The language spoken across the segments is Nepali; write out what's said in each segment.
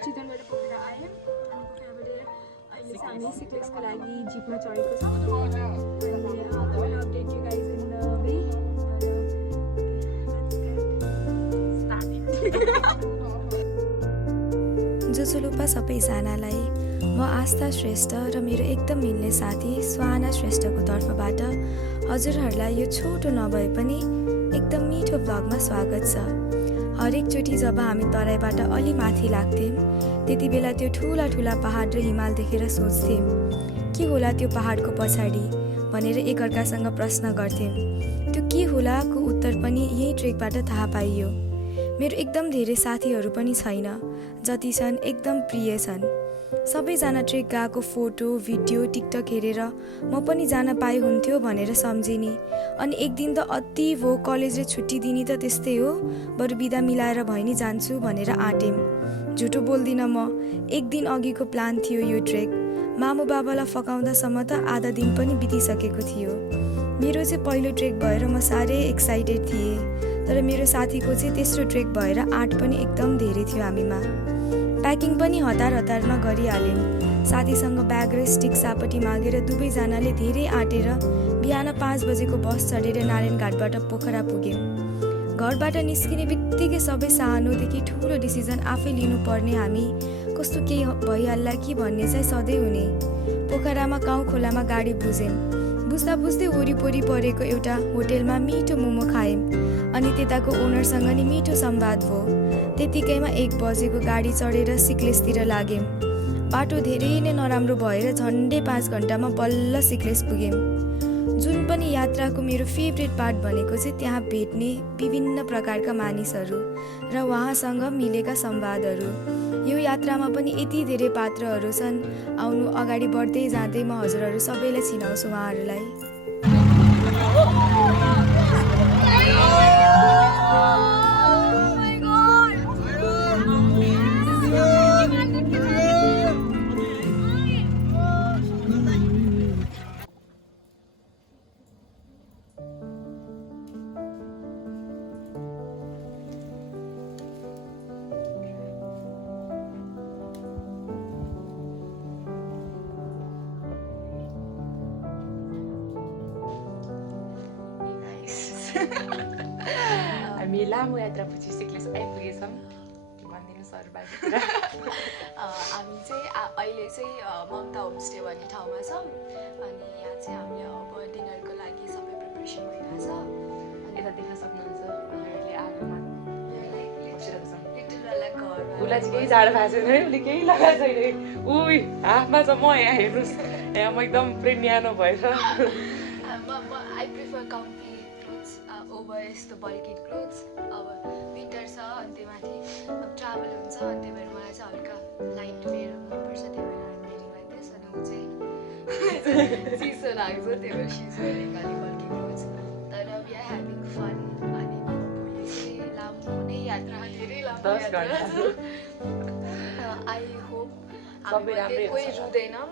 चितवनबाट बोकेर आएँ अनि पोखराबाट अहिले चाहिँ हामी सिक्लेक्सको लागि जिपमा चढेको छौँ अनि update you guys in the way जोसोलोपा सबैजनालाई म आस्था श्रेष्ठ र मेरो एकदम मिल्ने साथी सुहाना श्रेष्ठको तर्फबाट हजुरहरूलाई यो छोटो नभए पनि एकदम मिठो भ्लगमा स्वागत छ। हरेकचोटि जब हामी तराईबाट अलि माथि लाग्थ्यौँ त्यति बेला त्यो ठुला ठुला पहाड र हिमाल देखेर सोच्थ्यौँ के होला त्यो पहाडको पछाडि भनेर एकअर्कासँग प्रश्न गर्थ्यौँ। त्यो के होलाको उत्तर पनि यही ट्रेकबाट थाहा पाइयो। मेरो एकदम धेरै साथीहरू पनि छैन, जति छन् एकदम प्रिय छन्। सबैजना ट्रेक गएको फोटो भिडियो टिकटक हेरेर म पनि जान पाए हुन्थ्यो भनेर सम्झिने। अनि एक दिन त अति भो कलेजले छुट्टी दिने त त्यस्तै हो, बरु बिदा मिलाएर भए नि जान्छु भनेर आँटेँ। झुटो बोल्दिनँ म, एक दिन अघिको प्लान थियो यो ट्रेक। मामु बाबालाई फकाउँदासम्म त आधा दिन पनि बितिसकेको थियो। मेरो चाहिँ पहिलो ट्रेक भएर म साह्रै एक्साइटेड थिएँ, तर मेरो साथीको चाहिँ तेस्रो ट्रेक भएर आँट पनि एकदम धेरै थियो हामीमा। प्याकिङ पनि हतार हतारमा गरिहाल्यौँ। साथीसँग ब्याग र स्टिक सापट्टि मागेर दुवैजनाले धेरै आँटेर बिहान 5 बजेको बस चढेर नारायणघाटबाट पोखरा पुग्यौँ। घरबाट निस्किने बित्तिकै सबै सानोदेखि ठुलो डिसिजन आफै लिनुपर्ने हामी, कस्तो केही भइहाल्ला कि भन्ने चाहिँ सधैँ हुने। पोखरामा गाउँ खोलामा गाडी बुझ्यौँ। बुझ्दा बुझ्दै वरिपरि परेको एउटा होटेलमा मिठो मोमो खायौँ अनि त्यताको ओनरसँग नि मिठो संवाद भयो। त्यतिकैमा 1 बजेको गाडी चढेर सिक्लेसतिर लाग्यौँ। बाटो धेरै नै नराम्रो भएर झन्डै 5 घन्टामा बल्ल सिक्लेस पुग्यौँ। जुन पनि यात्राको मेरो फेभरेट पार्ट भनेको चाहिँ त्यहाँ भेट्ने विभिन्न प्रकारका मानिसहरू र उहाँसँग मिलेका संवादहरू। यो यात्रामा पनि यति धेरै पात्रहरू छन्, आउनु अगाडि बढ्दै जाँदै म हजुरहरू सबैलाई चिनाउँछु उहाँहरूलाई। हामी लामो यात्रापछि सिक्लेस आइपुगेछौँ। भनिदिनुहोस् अरू बारेतिर। हामी चाहिँ अहिले चाहिँ ममता होमस्टे भन्ने ठाउँमा छौँ अनि यहाँ चाहिँ हामीले अब डिनरको लागि सबै प्रिपरेसन भइरहेछ। यता देख्न सक्नुहुन्छ उनीहरूले आगोमा उसलाई चाहिँ केही जाडो भएको छैन है, उसले केही लगाएको छैन। उही हाफमा छ, म यहाँ हेर्नुहोस्, यहाँ म एकदम पुरै न्यानो भएर। I prefer comfy clothes over यस्तो बल्की क्लोथ्स। अब विन्टर छ अनि त्यो माथि ट्राभल हुन्छ अनि त्यही भएर मलाई चाहिँ हल्का लाइट वेयर मनपर्छ, त्यही भएर हामी वेयरिङ लाइक दिस। अनि ऊ चाहिँ चिसो लाग्छ, त्यही भएर सिज वेयरिङ अलिक बल्की क्लोथ्स। तर वी आर ह्याभिङ फन। अनि भोलि चाहिँ लामो नै यात्रा, धेरै लामो यात्रा छ। आई होप हामी कोही रुँदैनौँ।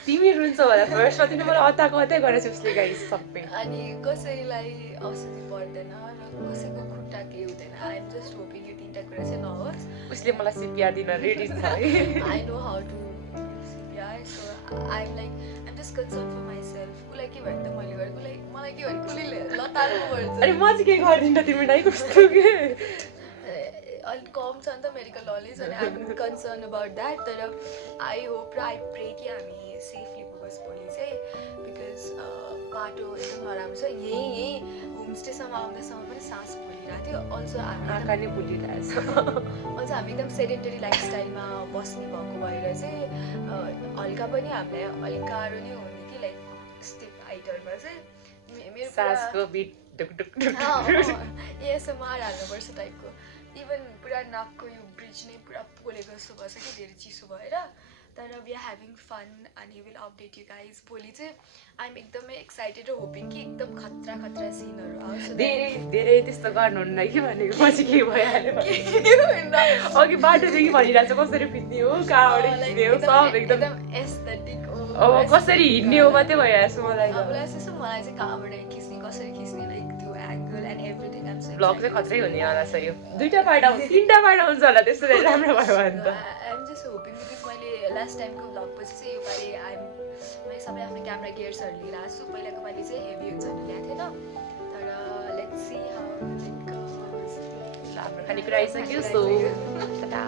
तिमी रुन्छ होला फर्स्टमा, तिमी मलाई अताको अतै गरेछ उसले गाइस सबै। अनि कसैलाई औषधि पर्दैन र कसैको खुट्टा केही हुँदैन। आई एम जस्ट होपिङ यो 3टा कुरा चाहिँ नहोस्। उसले मलाई सिपिआर दिन रेडी छ है। I know how to CPR, so I am like I am just concern for myself. उसलाई के भयो त मैले गरेको, मलाई के भने उसले लतार्नु पर्छ। अनि म चाहिँ के गरिदिनु त तिमीलाई कस्तो के अलिक कम छ नि त मेडिकल नलेज अनि I am concern about that. तर आई होप र आई प्रे कि हामी सेफली पुगोस् भोलि चाहिँ, बिकज बाटो एकदम नराम्रो छ। यहीँ होमस्टेसम्म आउँदासम्म पनि सास फुलिरहेको थियो अल्सो आँखा नै बुलिरहेछ अझ हामी एकदम सेडेन्टरी लाइफस्टाइलमा बस्ने भएको भएर चाहिँ हल्का पनि हामीलाई अलिक गाह्रो नै हुने कि लाइक स्टेप हाइटरमा चाहिँ मेरो सासको बिट ढुक ढुक ढुक एएसएमआर हाल्नुपर्छ टाइपको इभन पुरा नाकको यो ब्रिज नै पुरा पोलेको जस्तो भएछ कि धेरै चिसो भएर तर वी आर ह्याभिङ फन अनि विल अपडेट यु गाइज भोलि चाहिँ आइएम एकदमै एक्साइटेड र होपिङ कि एकदम खतरा खतरा सिनहरू आओस् धेरै त्यस्तो गर्नुहुन्न कि भनेको पछि के भइहाल्यो अघि बाटोदेखि भनिरहेको छ कसरी फिट्ने हो कहाँबाट खिच्ने हो सब एकदम एस्थेटिक अब कसरी हिँड्ने हो मात्रै भइरहेको छ मलाई अब मलाई चाहिँ कहाँबाट खिच्ने कसरी खिच्ने लाइक त्यो angle and everything I'm so blog चाहिँ खत्रै हुने होला छ यो 2टा पार्ट आउँछ 3टा पार्ट आउँछ होला त्यस्तो राम्रो भयो भने त आइएम जस्ट होपिङ बिकज मैले लास्ट टाइमको भ्लग पछि चाहिँ यो पालि मैले सबै आफ्नो क्यामेरा गियर्सहरू लिएर आएको छु पहिलाको पालि चाहिँ हेभी हुन्छ भने ल्याएको थिएन तर let's see how it goes ल हाम्रो खानेकुरा आइसक्यो सो टाटा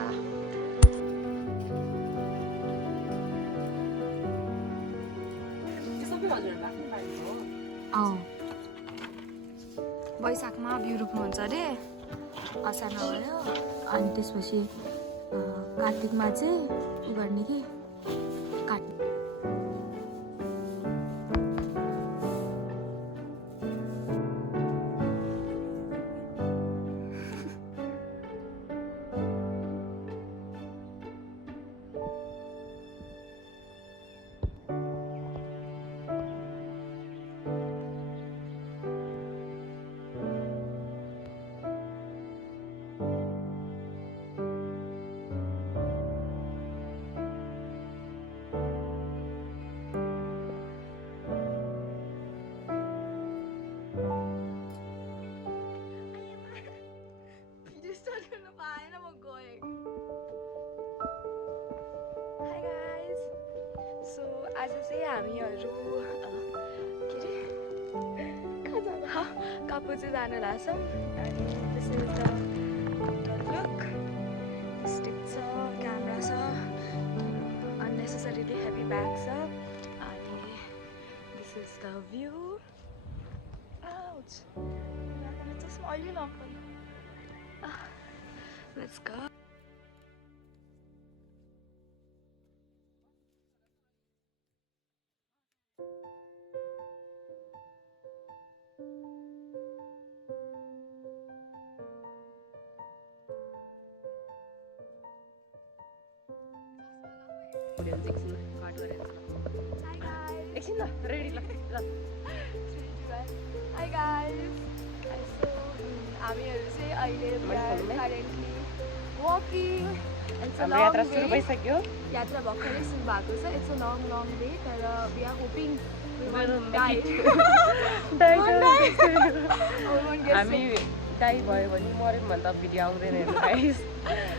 वैशाखमा बिउ रोप्नुहुन्छ अरे असारमा भयो अनि त्यसपछि कार्तिकमा चाहिँ उ गर्ने कि काट्ने आज चाहिँ हामीहरू के अरे कहाँ जानु कापु चाहिँ जानु लाग्छौँ अनि त्यसरी त लुक स्टिक छ क्यामेरा छ अननेसेसरीली हेभी ब्याग छ अनि दिस इज द भ्यू चस्मा अहिले नपर्नु लेट्स गो एकछिन ल रेडी ल हाई गाइस सो हामीहरू चाहिँ अहिले करेन्टली वकिङ हाम्रो यात्रा सुरु भइसक्यो यात्रा भर्खरै सुरु भएको छ इट्स अ लङ वे तर वी आर होपिङ हामी दाइ भयो भने मऱ्यौँ भने त भिडियो आउँदैन गाइस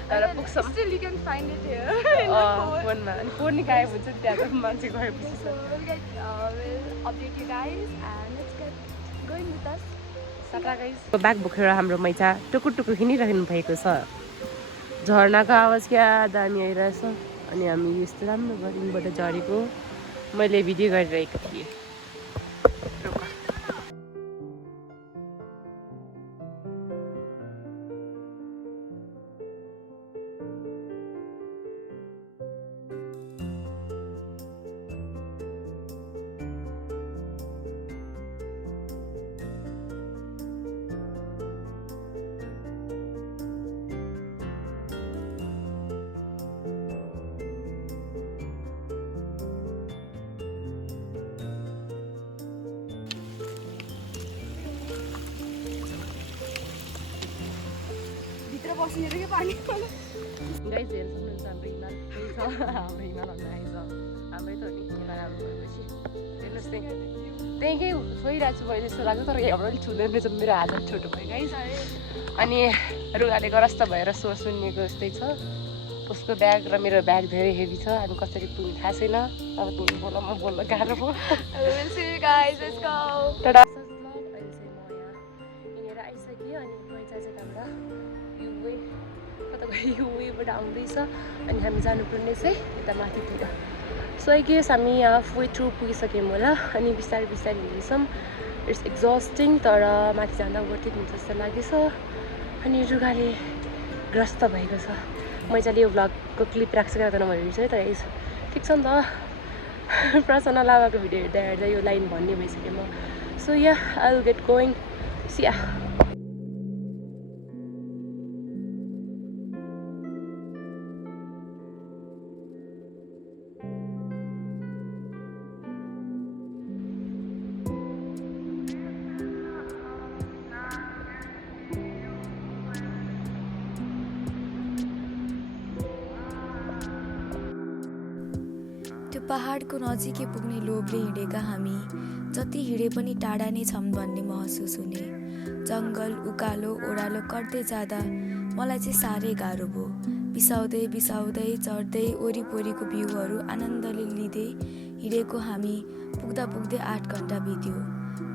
तर पुग्छौँ still you can find it here फोनमा अनि फोन नि गायब हुन्छ त्यहाँ त मान्छे गएपछि we'll update you guys and let's get going with us. Tata guys bag बोकेर हाम्रो मैचा टुकुर टुकुर हिँडिरहनु भएको छ झर्नाको आवाज क्या दामी आइरहेछ अनि हामी यस्तो राम्रो गरीबाट झरेको मैले भिडियो गरिरहेको थिएँ बस्ने के पानी गाइस हेर्न सक्नुहुन्छ हाम्रो हिमाल हाम्रो हिमाल भन्दा आइज हाम्रै त नि हिमाल राम्रो भएपछि हेर्नुहोस् त्यहीँ केही छोइरहेको छु मैले जस्तो लाग्छ तर हाम्रो अलिक छुँदैन रहेछ मेरो हात छोटो भयो गाइस अनि रुगाले गरस्त भएर स्वर सुनिएको जस्तै छ उसको ब्याग र मेरो ब्याग धेरै हेभी छ अनि कसरी पुग्नु थाहा छैन अब तिमी बोल म बोल्न गाह्रो भयो टाटा हिँडेर आइसक्यो अनि मैचा चाहिँ हाम्रो युवे कता गयो युवेबाट आउँदैछ अनि हामी जानुपर्ने चाहिँ यता माथितिर सो आई गेस हामी हाफ वे थ्रु पुगिसक्यौँ होला अनि बिस्तारै बिस्तारै हिँड्छौँ इट्स एक्जस्टिङ तर माथि जाँदा वर्थ इट हुन्छ जस्तो लाग्दैछ अनि रुगाले ग्रस्त भएको छ मैले चाहिँ यो भ्लगको क्लिप राख्छु क्या त नभनेको चाहिँ तर ठिक छ नि त प्रसन्न लाभाको भिडियो हेर्दा हेर्दा यो लाइन भन्ने भइसक्यो म so yeah I will get going see ya त्यो पहाडको नजिकै पुग्ने लोभले हिँडेका हामी जति हिँडे पनि टाढा नै छौँ भन्ने महसुस हुने जङ्गल उकालो ओह्रालो कट्दै जाँदा मलाई चाहिँ साह्रै गाह्रो भयो बिसाउँदै बिसाउँदै चढ्दै वरिपरिको भ्यूहरू आनन्दले लिँदै हिँडेको हामी पुग्दा पुग्दै 8 घन्टा बित्यो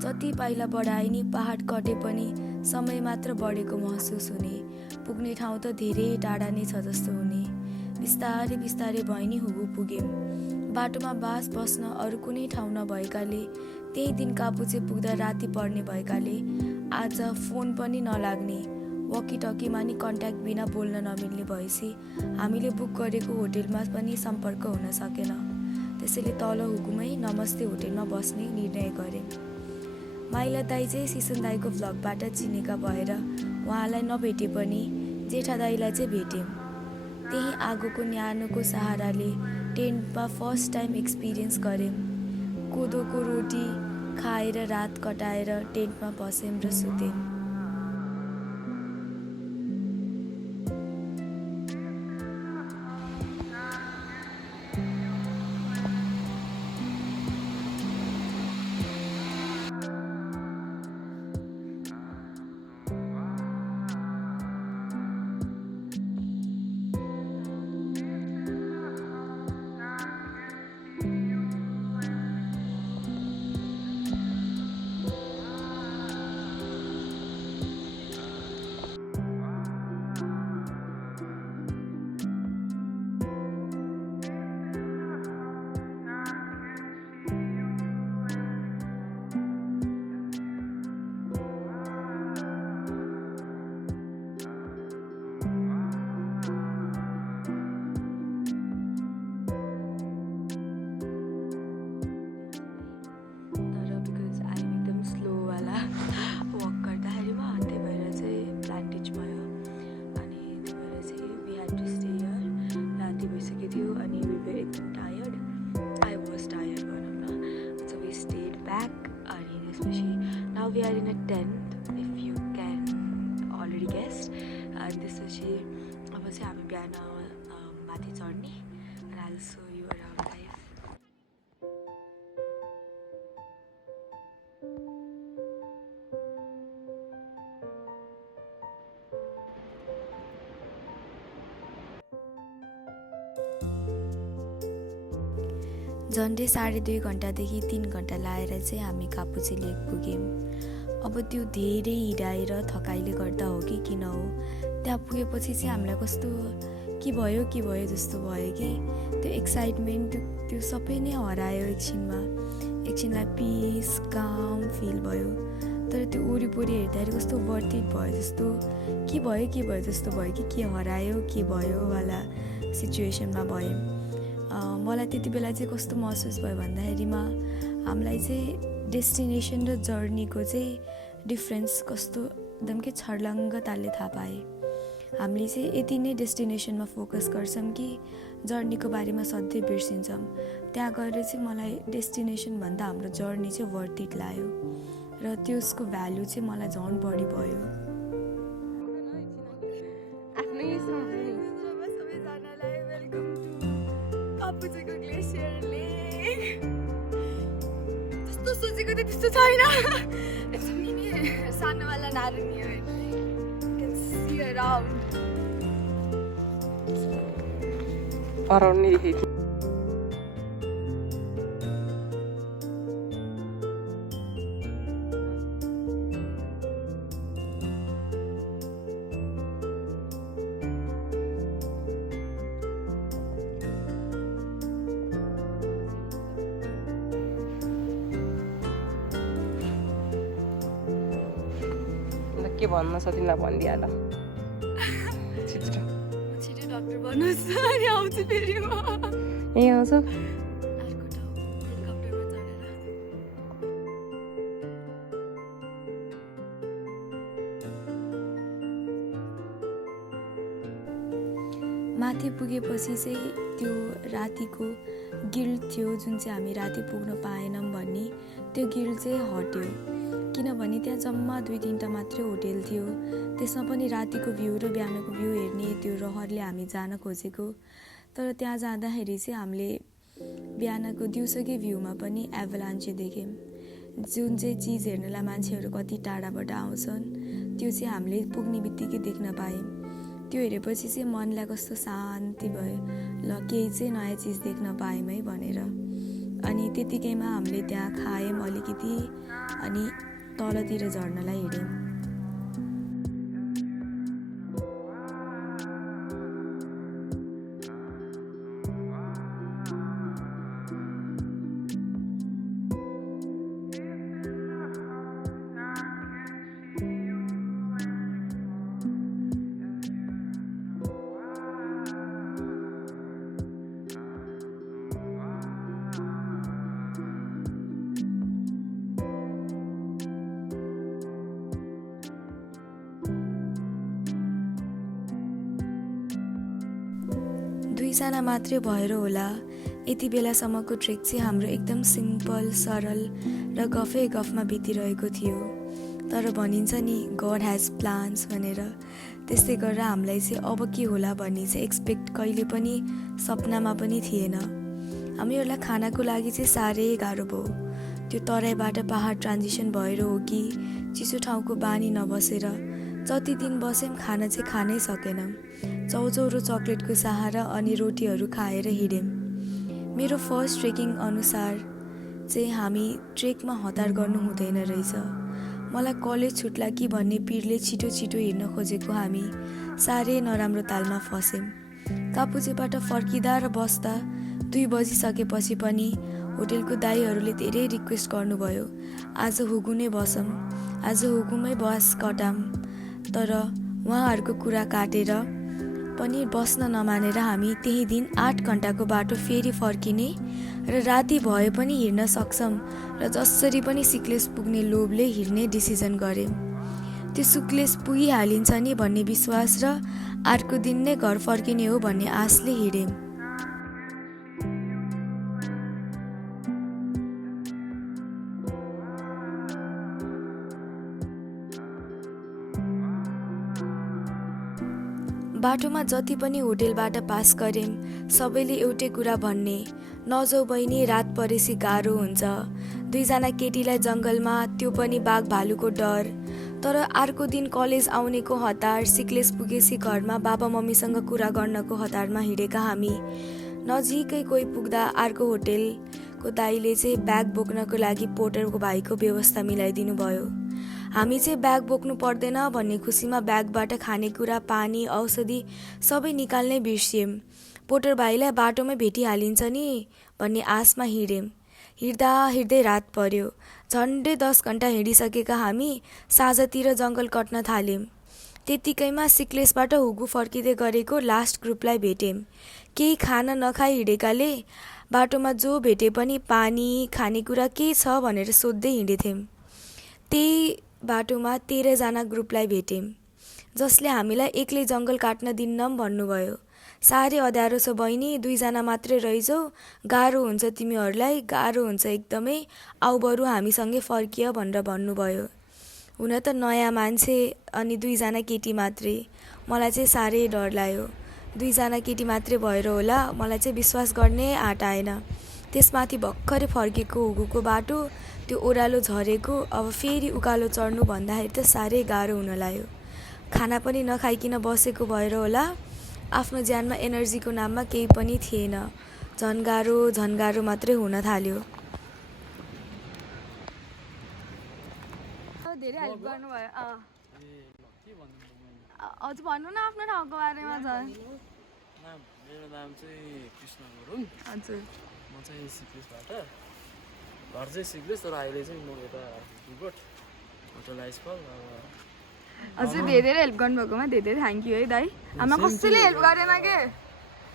जति पाइला बढाए नि पहाड कटे पनि समय मात्र बढेको महसुस हुने पुग्ने ठाउँ त धेरै टाढा नै छ जस्तो हुने बिस्तारै बिस्तारै भए नि हुबु पुग्यौँ बाटोमा बास बस्न अरू कुनै ठाउँ नभएकाले त्यही दिन कापुचे पुग्दा राति पर्ने भएकाले आज फोन पनि नलाग्ने वकिटकीमा नि कन्ट्याक्ट बिना बोल्न नमिल्ने भएपछि हामीले बुक गरेको होटेलमा पनि सम्पर्क हुन सकेन त्यसैले तल हुकुमै नमस्ते होटेलमा बस्ने निर्णय गरेँ माइला दाई चाहिँ सिसन दाईको भ्लगबाट चिनेका भएर उहाँलाई नभेटे पनि जेठा दाईलाई चाहिँ भेट्यौँ त्यही आगोको न्यानोको सहाराले टेन्टमा फर्स्ट टाइम एक्सपिरियन्स गरेँ कोदोको रोटी खाएर रात कटाएर टेन्टमा बस्यौँ र सुत्यौँ Now we are in a tent, if you can already guessed. And this is अब चाहिँ हामी बिहान माथि चढ्ने and I'll show you around life. झन्डै 2.5 घन्टादेखि 3 घन्टा लाएर चाहिँ हामी कापुचे लेक पुग्यौँ अब त्यो धेरै हिँडाएर थकाइले गर्दा हो कि किन हो त्यहाँ पुगेपछि चाहिँ हामीलाई कस्तो के भयो जस्तो भयो कि त्यो एक्साइटमेन्ट त्यो सबै नै हरायो एकछिनलाई पिस काम फिल भयो तर त्यो वरिपरि हेर्दाखेरि कस्तो वर्थित भयो जस्तो के भयो जस्तो भयो कि के हरायो के भयो वाला सिचुएसनमा भयो मलाई त्यति बेला चाहिँ कस्तो महसुस भयो भन्दाखेरिमा हामीलाई चाहिँ डेस्टिनेसन र जर्नीको चाहिँ डिफ्रेन्स कस्तो एकदम के छर्लङ्गताले थाहा पाएँ हामीले चाहिँ यति नै डेस्टिनेसनमा फोकस गर्छौँ कि जर्नीको बारेमा सधैँ बिर्सिन्छौँ त्यहाँ गएर चाहिँ मलाई डेस्टिनेसनभन्दा हाम्रो जर्नी चाहिँ वर्थ इट लाग्यो र त्यसको भ्यालु चाहिँ मलाई झन् बढी भयो कापुचेको ग्लेसियरले जस्तो सोचेको त त्यस्तो छैन सानोवाला नारायणी हो क्यान सी अराउन्ड अराउन्ड देखेको के भन्न छ तिमीलाई भनिदिइहाल छिटो छिटो डक्टर भन्नुहोस् अनि आउँछु फेरि म यहीँ आउँछु अर्को ठाउँ हेलिकप्टरमा चढेर माथि पुगेपछि चाहिँ त्यो रातिको गिल्ट थियो जुन चाहिँ हामी राति पुग्न पाएनौँ भन्ने त्यो गिल्ट चाहिँ हट्यो किनभने त्यहाँ जम्मा 2-3टा मात्रै होटेल थियो त्यसमा पनि रातिको भ्यू र बिहानको भ्यू हेर्ने त्यो रहरले हामी जान खोजेको तर त्यहाँ जाँदाखेरि चाहिँ हामीले बिहानको दिउँसोकै भ्यूमा पनि एभलान्चे देख्यौँ जुन चाहिँ चिज हेर्नलाई मान्छेहरू कति टाढाबाट आउँछन् त्यो चाहिँ हामीले पुग्ने बित्तिकै देख्न पायौँ त्यो हेरेपछि चाहिँ मनलाई कस्तो शान्ति भयो ल केही चाहिँ नयाँ चिज देख्न पायौँ है भनेर अनि त्यतिकैमा हामीले त्यहाँ खायौँ अलिकति अनि तलतिर झर्नलाई हिँड्यौँ दुईजना मात्रै भएर होला यति बेलासम्मको ट्रेक चाहिँ हाम्रो एकदम सिम्पल सरल र गफमा बितिरहेको थियो तर भनिन्छ नि गड ह्याज प्लान्स भनेर त्यस्तै गरेर हामीलाई चाहिँ अब के होला भन्ने चाहिँ एक्सपेक्ट कहिले पनि सपनामा पनि थिएन हामीहरूलाई खानाको लागि चाहिँ साह्रै गाह्रो भयो त्यो तराईबाट पहाड ट्रान्जिसन भएर हो कि चिसो ठाउँको बानी नबसेर जति दिन बस्यौँ खाना चाहिँ खानै सकेनौँ चौचौरो चक्लेटको सहारा अनि रोटीहरू खाएर हिँड्यौँ मेरो फर्स्ट ट्रेकिङ अनुसार चाहिँ हामी ट्रेकमा हतार गर्नु हुँदैन रहेछ मलाई कलेज छुट्ला कि भन्ने पिरले छिटो छिटो हिँड्न खोजेको हामी साह्रै नराम्रो तालमा फस्यौँ कापुचेबाट फर्किँदा र बस्दा 2 बजिसकेपछि पनि होटेलको दाइहरूले धेरै रिक्वेस्ट गर्नुभयो आज हुगु नै बसौँ आज हुगुमै बस कटाम तर उहाँहरूको कुरा काटेर पनि बस्न नमानेर हामी त्यही दिन 8 घण्टाको बाटो फेरि फर्किने र राति भए पनि हिँड्न सक्छौँ र जसरी पनि सिक्लेस पुग्ने लोभले हिँड्ने डिसिजन गरेँ त्यो सिक्लेस पुगिहालिन्छ नि भन्ने विश्वास र अर्को दिन नै घर फर्किने हो भन्ने आशले हिँडेँ बाटोमा जति पनि होटेलबाट पास गरेँ सबैले एउटै कुरा भन्ने नजाऊ बहिनी रात परेपछि गाह्रो हुन्छ 2 जना केटीलाई जङ्गलमा त्यो पनि बाघ भालुको डर तर अर्को दिन कलेज आउनेको हतार सिक्लेस पुगेपछि घरमा बाबा मम्मीसँग कुरा गर्नको हतारमा हिँडेका हामी नजिकै कोही पुग्दा अर्को होटेलको दाइले चाहिँ ब्याग बोक्नको लागि पोर्टरको भाइको व्यवस्था मिलाइदिनु भयो हामी चाहिँ ब्याग बोक्नु पर्दैन भन्ने खुसीमा ब्यागबाट खानेकुरा पानी औषधि सबै निकाल्नै बिर्सियौँ पोर्टर भाइलाई बाटोमै भेटिहालिन्छ नि भन्ने आशमा हिँड्यौँ हिँड्दा हिँड्दै रात पर्यो झन्डै 10 घण्टा हिँडिसकेका हामी साँझतिर जङ्गल कट्न थाल्यौँ त्यतिकैमा सिक्लेसबाट हुगु फर्किँदै गरेको लास्ट ग्रुपलाई भेट्यौँ केही खाना नखाई हिँडेकाले बाटोमा जो भेटे पनि पानी खानेकुरा के छ भनेर सोध्दै हिँडेथ्यौँ त्यही बाटोमा 13 जना ग्रुपलाई भेट्यौँ जसले हामीलाई एक्लै जङ्गल काट्न दिन्नम भन्नुभयो साह्रै अँध्यारो छ बहिनी 2 जना मात्रै रहिछौ गाह्रो हुन्छ तिमीहरूलाई गाह्रो हुन्छ एकदमै आउ बरु हामीसँगै फर्कियो भनेर भन्नुभयो हुन त नयाँ मान्छे अनि 2 जना केटी मात्रै मलाई चाहिँ साह्रै डर लाग्यो 2 जना केटी मात्रै भएर होला मलाई चाहिँ विश्वास गर्ने आँट आएन त्यसमाथि भर्खरै फर्केको हुगुको बाटो त्यो ओह्रालो झरेको अब फेरि उकालो चढ्नु भन्दाखेरि त साह्रै गाह्रो हुन लाग्यो खाना पनि नखाइकन बसेको भएर होला आफ्नो ज्यानमा एनर्जीको नाममा केही पनि थिएन झन् गाह्रो मात्रै हुन थाल्यो धेरै हेल्प गर्नुभयो हजुर भन्नु न आफ्नो ठाउँको बारेमा झन् मेरो नाम चाहिँ कृष्ण गुरुङ हजुर म चाहिँ सिक्लेसबाट घर चाहिँ सिक्लेस तर अहिले चाहिँ म यता रिपोर्ट होटल आइसफल अब हजुर धेरै हेल्प गर्नुभएकोमा धेरै थ्याङ्क यू है दाइ हामीलाई कसैले हेल्प गरेन के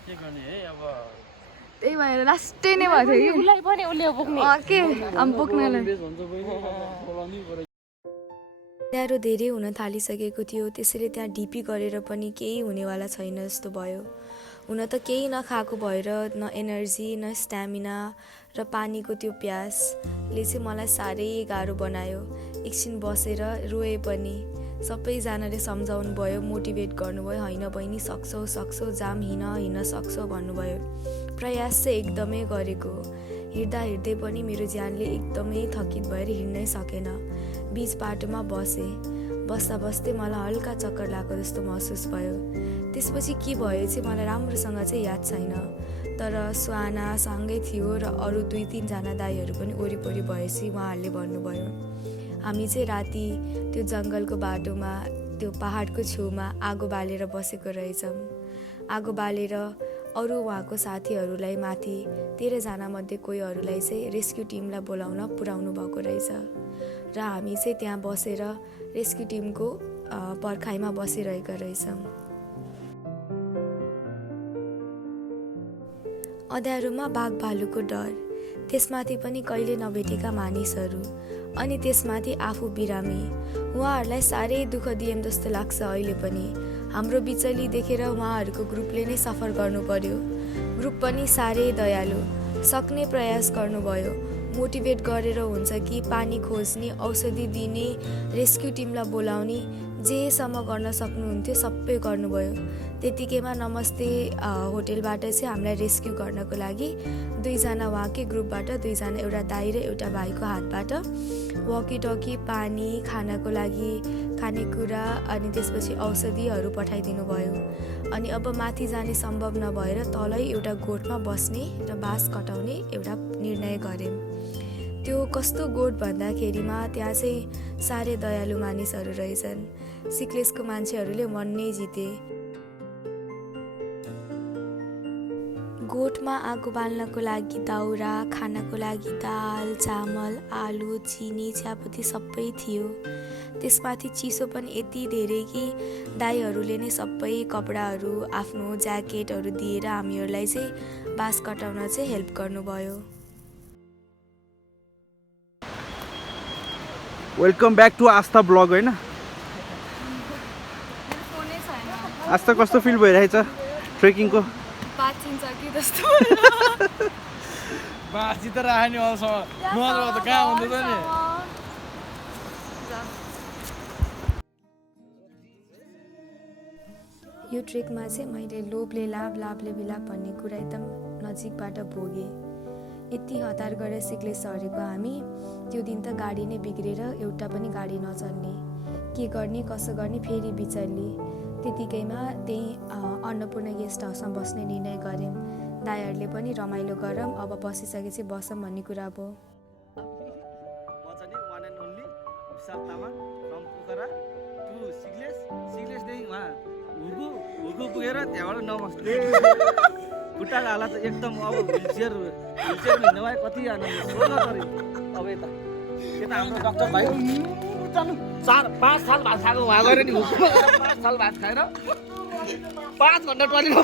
के गर्ने है अब त्यही भएर लास्टै नै भएको थियो कि उसलाई पनि उसले बोक्ने के अब बोक्नलाई हुन्छ बहिनी बोलाउनै पर्यो अँध्यारो धेरै हुन थालिसकेको थियो, त्यसैले त्यहाँ ढिपी गरेर पनि केही हुनेवाला छैन जस्तो भयो। हुन त केही नखाएको भएर न एनर्जी न स्ट्यामिना र पानीको त्यो प्यासले चाहिँ मलाई साह्रै गाह्रो बनायो। एकछिन बसेर रोए पनि सबैजनाले सम्झाउनु भयो, मोटिभेट गर्नुभयो, होइन बहिनी सक्छौ जाम हिँड्न सक्छौ भन्नुभयो। प्रयास चाहिँ एकदमै गरेको, हिँड्दै पनि मेरो ज्यानले एकदमै थकित भएर हिँड्नै सकेन। बिच बाटोमा बस्दै मलाई हल्का चक्कर लागेको जस्तो महसुस भयो। त्यसपछि के भयो चाहिँ मलाई राम्रोसँग चाहिँ याद छैन, तर सुहाना सँगै थियो र अरू 2-3 जना दाइहरू पनि वरिपरि भएपछि उहाँहरूले भन्नुभयो हामी चाहिँ राति त्यो जङ्गलको बाटोमा त्यो पहाडको छेउमा आगो बालेर बसेको रहेछौँ। आगो बालेर अरू उहाँको साथीहरूलाई माथि 13 जना मध्ये कोहीहरूलाई चाहिँ रेस्क्यु टिमलाई बोलाउन पुर्याउनु भएको रहेछ र हामी चाहिँ त्यहाँ बसेर रेस्क्यु टिमको पर्खाइमा बसिरहेका रहेछौँ। अँध्यारोमा बाघ भालुको डर, त्यसमाथि पनि कहिले नभेटेका मानिसहरू, अनि त्यसमाथि आफू बिरामी। उहाँहरूलाई साह्रै दुःख दिएम जस्तो लाग्छ अहिले पनि। हाम्रो बिचली देखेर उहाँहरूको ग्रुपले नै सफर गर्नु पर्यो। ग्रुप पनि साह्रै दयालु, सक्ने प्रयास गर्नुभयो। मोटिभेट गरेर हुन्छ कि पानी खोज्ने, औषधि दिने, रेस्क्यु टिमलाई बोलाउने, जेसम्म गर्न सक्नुहुन्थ्यो सबै गर्नुभयो। त्यतिकैमा नमस्ते होटेलबाट चाहिँ हामीलाई रेस्क्यु गर्नको लागि 2 जना उहाँकै ग्रुपबाट 2 जना, एउटा दाइ र एउटा भाइको हातबाट वकी-टकी, पानी, खानाको लागि खानेकुरा अनि त्यसपछि औषधिहरू पठाइदिनु भयो। अनि अब माथि जाने सम्भव नभएर तलै एउटा गोठमा बस्ने र बाँस कटाउने एउटा निर्णय गऱ्यौँ। त्यो कस्तो गोठ भन्दाखेरिमा त्यहाँ चाहिँ साह्रै दयालु मानिसहरू रहेछन्। सिक्लेसको मान्छेहरूले मन नै जिते। गोठमा आगो बाल्नको लागि दाउरा, खानाको लागि दाल, चामल, आलु, चिनी, चियापत्ती सबै थियो। त्यसमाथि चिसो पनि यति धेरै कि दाइहरूले नै सबै कपडाहरू, आफ्नो ज्याकेटहरू दिएर हामीहरूलाई चाहिँ बाँस कटाउन चाहिँ हेल्प गर्नुभयो। Welcome back to Aastha blog होइन। आस्था कस्तो फिल भइरहेछ ट्रेकिङको? बाँचिन्छ कि जस्तो बाँची त राख्ने अवस्था नत्र त कहाँ हुँदैछ नि। यो ट्रेकमा चाहिँ मैले लोभले लाभ, लाभले विलाप भन्ने कुरा एकदम नजिकबाट भोगेँ। यति हतार गरेर सिक्लेस सरेको हामी, त्यो दिन त गाडी नै बिग्रेर एउटा पनि गाडी नचल्ने, के गर्ने कसो गर्ने फेरि बिचल्ली। त्यतिकैमा त्यही अन्नपूर्ण गेस्ट हाउसमा बस्ने निर्णय गऱ्यौँ। दाइहरूले पनि रमाइलो गरौँ, अब बसिसकेपछि बसौँ भन्ने कुरा भयो। म चाहिँ नि one and only Vishal Tamang from Pokhara to सिक्लेसदेखि उहाँ हुर्गु पुगेर त्यहाँबाट नमस्ते। खुट्टाको हालत एकदम अब हिलचेयर हिँड्नमा कति आनन्द अब यता हाम्रो डक्टर भाइ 4-5 साल भात खाएको उहाँ गएर नि 5 साल भात खाएर 5 घन्टा टोइलेट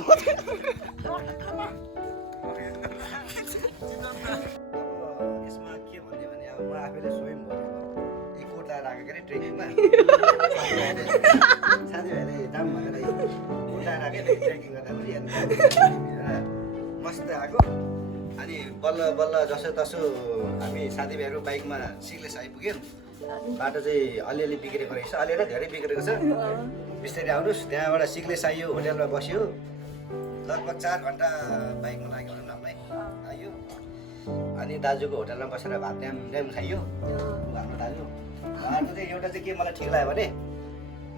यसमा के भन्ने भने अब म आफैले स्वयं एक कोट लगाएर आएको के अरे ट्रेकिङमा साथीभाइले जाम भनेर कोट लगाएर आएको ट्रेकिङ गर्दा पनि मस्त आएको। अनि बल्ल जसो तसो हामी साथीभाइहरू बाइकमा सिक्लेस आइपुग्यौँ। बाटो चाहिँ अलिअलि बिग्रेको रहेछ, अलिअलि धेरै बिग्रेको छ। बिस्तारै आउनुहोस्। त्यहाँबाट सिक्लेस आइयो, होटेलमा बस्यो, लगभग 4 घन्टा बाइकमा लाग्यो भनौँ न हामीलाई आइयो। अनि दाजुको होटेलमा बसेर भात ड्याम खाइयो हाम्रो दाजु। उहाँको चाहिँ एउटा चाहिँ के मलाई ठिक लाग्यो भने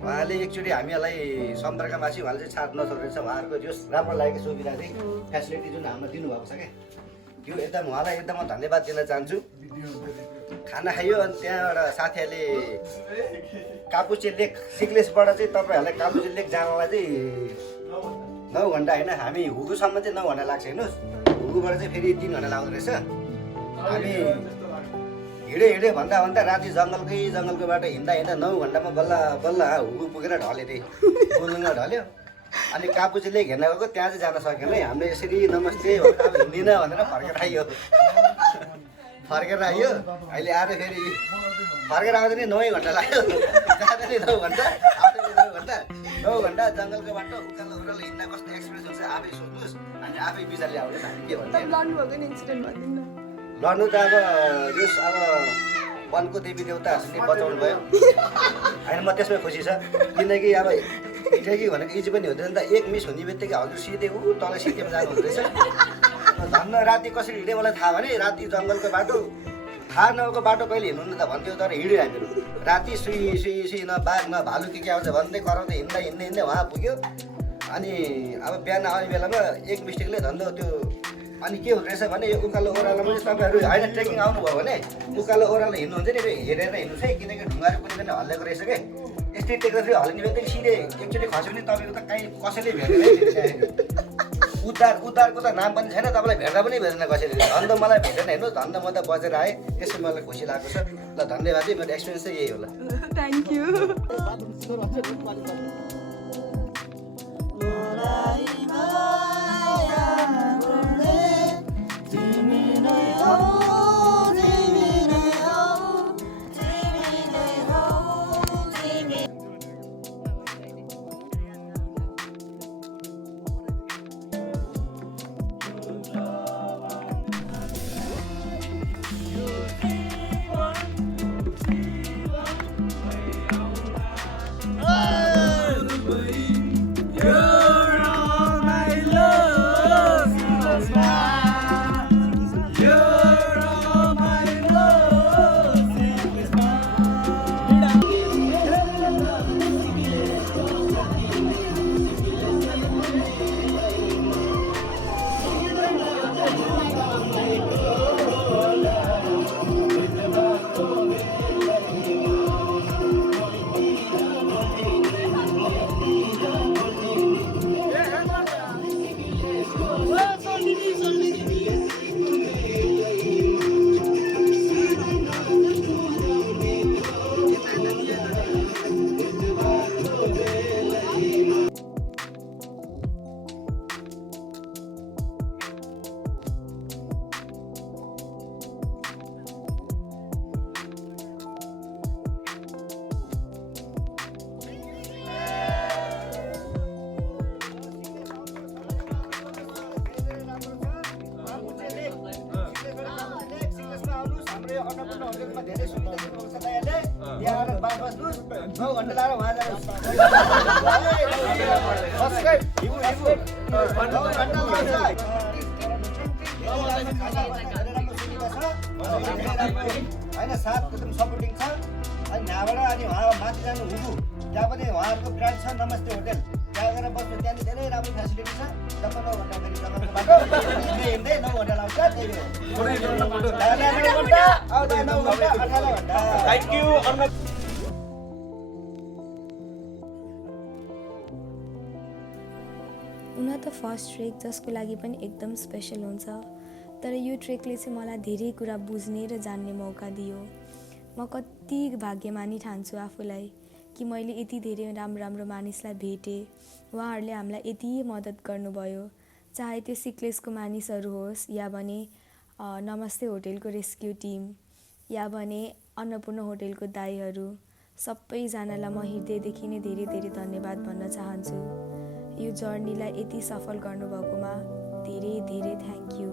उहाँले एकचोटि हामीलाई सम्पर्कमा चाहिँ उहाँले चाहिँ छाड नछोड्दैछ। उहाँहरूको जो राम्रो लागेको सुविधा चाहिँ फेसिलिटी जुन हामीलाई दिनुभएको छ क्या, त्यो एकदम उहाँलाई एकदम म धन्यवाद दिन चाहन्छु। खाना खाइयो अनि त्यहाँबाट साथीहरूले कापुचे लेक सिक्लेसबाट चाहिँ तपाईँहरूलाई कापुचे लेक जानलाई चाहिँ 9 घन्टा होइन, हामी हुगुसम्म चाहिँ 9 घन्टा लाग्छ। हेर्नुहोस्, हुगुबाट चाहिँ फेरि 3 घन्टा लाग्दो रहेछ। हामी हिँडे भन्दा भन्दा राति जङ्गलको बाटो हिँड्दा 9 घन्टामा बल्ल हुगु पुगेर ढल्यो रे बुलुङ्गा ढल्यो अनि कापुचीले घेर्न गएको त्यहाँ चाहिँ जान सकेन है हामीले यसरी नमस्ते भनेर अब हिँड्दिनँ भनेर फर्केर आइयो अहिले आएर फेरि फर्केर आउँदा नि 9 घन्टा लाग्यो जाँदा नि 9 घन्टा आउँदा 9 घन्टा जङ्गलको बाटो उकालो हिँड्दा कस्तो एक्सपिरियन्स हुन्छ आफै सोच्नुहोस् अनि आफै विचारले आउँदैन हामी के भन्छ लड्नु भएको नि इन्सिडेन्ट भनिदिनु न लड्नु त अब वनको देवी देवताहरूले बचाउनु भयो होइन म त्यसमै खुसी छ किनकि अब हिजोकी भनेको इजी पनि हुँदैन नि त एक मिस हुने बित्तिकै हजुर सिधै तल सिधैमा जानु हुँदो रहेछ धन्न राति कसरी हिँड्यो मलाई थाहा भने राति जङ्गलको बाटो थाहा नभएको बाटो कहिले हिँड्नु त भन्थ्यो तर हिँड्यो हामीहरू राति सुई न बाघ न भालु के आउँछ भन्दै कराउँदै हिँड्दै उहाँ पुग्यो अनि अब बिहान आउने बेलामा एक मिस्टेकले धन्दा त्यो अनि के हुँदो रहेछ भने यो उकालो ओह्रालोमा चाहिँ तपाईँहरू होइन ट्रेकिङ आउनुभयो भने उकालो ओह्रालो हिँड्नुहुन्छ नि हेरेर हिँड्नुहोस् है किनकि ढुङ्गाहरू कुनै पनि हल्लेको रहेछ क्या यस्तै टेक्दा फेरि हल्लिने बित्तिकै सिधै एकचोटि खस्यो भने तपाईँको त कहीँ कसैले भेटेन उद्धारको त नाम पनि छैन तपाईँलाई भेट्दा पनि भेट्दैन कसैले धन्दा मलाई भेटेन हेर्नुहोस् धन्दा म त बचेर आएँ त्यसै मलाई खुसी लागेको छ ल धन्यवाद है मेरो एक्सपिरियन्स चाहिँ यही होला थ्याङ्क यू धेरै सुविधा दिनुभएको छ दयाले यहाँ आएर बस्नुहोस् 9 घन्टा लाग्यो उहाँ जानु होइन साथ एकदम सपोर्टिङ छ अनि यहाँबाट अनि उहाँ माथि जानु हुगु त्यहाँ पनि उहाँहरूको ब्रान्च छ नमस्ते होटेल त्यहाँ गएर बस्नु त्यहाँनिर धेरै राम्रो फेसिलिटी छ जम्मा 9 घन्टा फेरि जङ्गलको बाटो हिँड्दै 9 घन्टा लाग्छ त्यही हो 9 घन्टा 18 घन्टा थ्याङ्क यू हुन त फर्स्ट ट्रेक जसको लागि पनि एकदम स्पेसल हुन्छ तर यो ट्रेकले चाहिँ मलाई धेरै कुरा बुझ्ने र जान्ने मौका दियो म कति भाग्यमानी ठान्छु आफूलाई कि मैले यति धेरै राम्रो मानिसलाई भेटेँ उहाँहरूले हामीलाई यति मद्दत गर्नुभयो चाहे त्यो सिक्लेसको मानिसहरू होस् या भने नमस्ते होटेलको रेस्क्यु टिम या भने अन्नपूर्ण होटेलको दाइहरू सबैजनालाई म हृदयदेखि नै धेरै धेरै धन्यवाद भन्न चाहन्छु यो जर्नीलाई यति सफल गर्नुभएकोमा धेरै धेरै थ्याङ्क यू